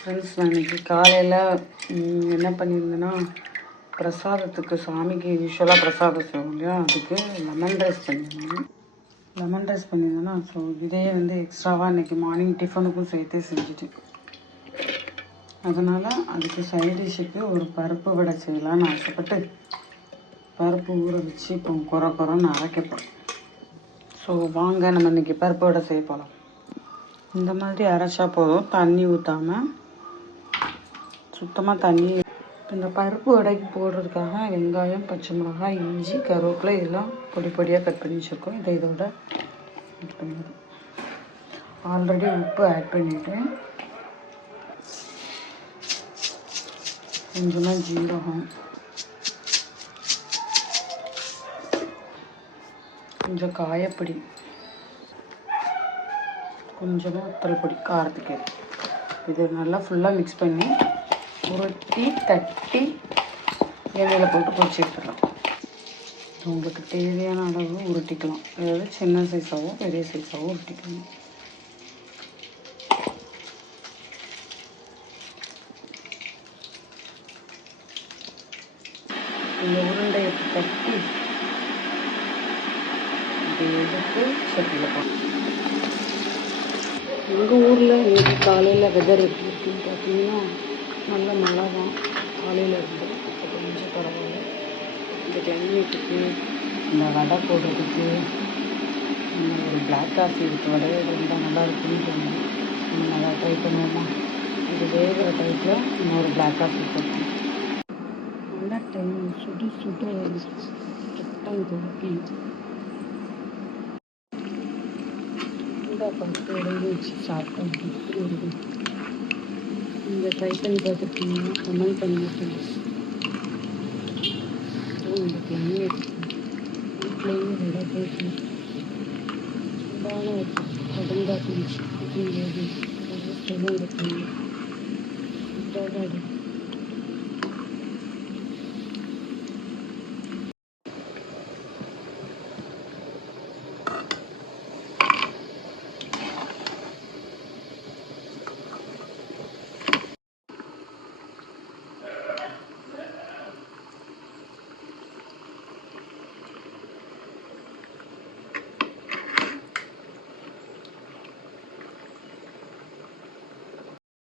Friends, நான் இன்றைக்கி காலையில் என்ன பண்ணியிருந்தேன்னா, பிரசாதத்துக்கு சாமிக்கு யூஸ்வலாக பிரசாதம் செய்வோம் இல்லையா, அதுக்கு லெமன் ரைஸ் பண்ணியிருந்தேன்னா, ஸோ இதையே எக்ஸ்ட்ராவாக இன்றைக்கி மார்னிங் டிஃபனுக்கும் சேர்த்தே செஞ்சுட்டு, அதனால் அதுக்கு சைட் டிஷ்ஷுக்கு ஒரு பருப்பு வடை செய்யலான்னு ஆசைப்பட்டு பருப்பு ஊற வச்சு இப்போ குறைன்னு அரைக்கப்போம். ஸோ வாங்க நம்ம இன்றைக்கி பருப்பு வடை செய்ய போகலாம். இந்த மாதிரி அரைச்சா போதும், தண்ணி ஊற்றாமல் சுத்தமாக தண்ணி. இந்த பருப்பு வடைக்கு போடுறதுக்காக வெங்காயம், பச்சை மிளகாய், இஞ்சி, கருவேப்பிலை இதெல்லாம் பொடி பொடியாக கட் பண்ணி வச்சுருக்கோம். இதோட ஆட் பண்ணிடுறோம். ஆல்ரெடி உப்பு ஆட் பண்ணிவிட்டேன். கொஞ்சமாக ஜீரகம், கொஞ்சம் காயப்பொடி, கொஞ்சமாக வத்தல் பொடி காரத்துக்கு. இது நல்லா ஃபுல்லாக மிக்ஸ் பண்ணி உருட்டி தட்டி எண்ணெயில் போட்டு பொரிச்சு எடுத்துக்கலாம். உங்களுக்கு தேவையான அளவு உருட்டிக்கலாம். அதாவது சின்ன சைஸாகவோ பெரிய சைஸாகவோ உருட்டிக்கலாம். இந்த உருண்டையை தட்டி இதை எடுத்து சட்டியில் போடணும். எங்கள் ஊரில் இன்றைக்கி காலையில் வெதர் எப்படி இருக்குன்னு பார்த்தீங்கன்னா, நல்ல மழை தான் காலையில் இருந்து. இப்போ கொஞ்சம் பரவாயில்ல. இந்த கிளைமேட்டுக்கு இந்த வடை போடுறதுக்கு ஒரு பிளாக் காஃபி விட்டு வடை ரொம்ப நல்லா இருக்குன்னு தோணும். நல்லா ட்ரை பண்ணுவோமா? இது வேகிற டைப்பில் இன்னொரு பிளாக் காஃபி போட்டோம். நல்லா டைம் சுடு கரெக்டாக இது ஊற்றி பருப்பு உடையில வச்சு சாப்பிட்டோம். இப்படி இருக்கும். நீங்கள் ட்ரை பண்ணி பார்த்துருக்கீங்கன்னா கமெண்ட் பண்ணுங்க ஃப்ரெண்ட்ஸ். இந்த கிளைமேட் வீட்லேயும் ரெண்டா போயிட்டு சூடான கடுங்காய் குடிச்சு அப்படிங்கிறது ஒரு ஸ்டெல்லாம் இருக்குங்க.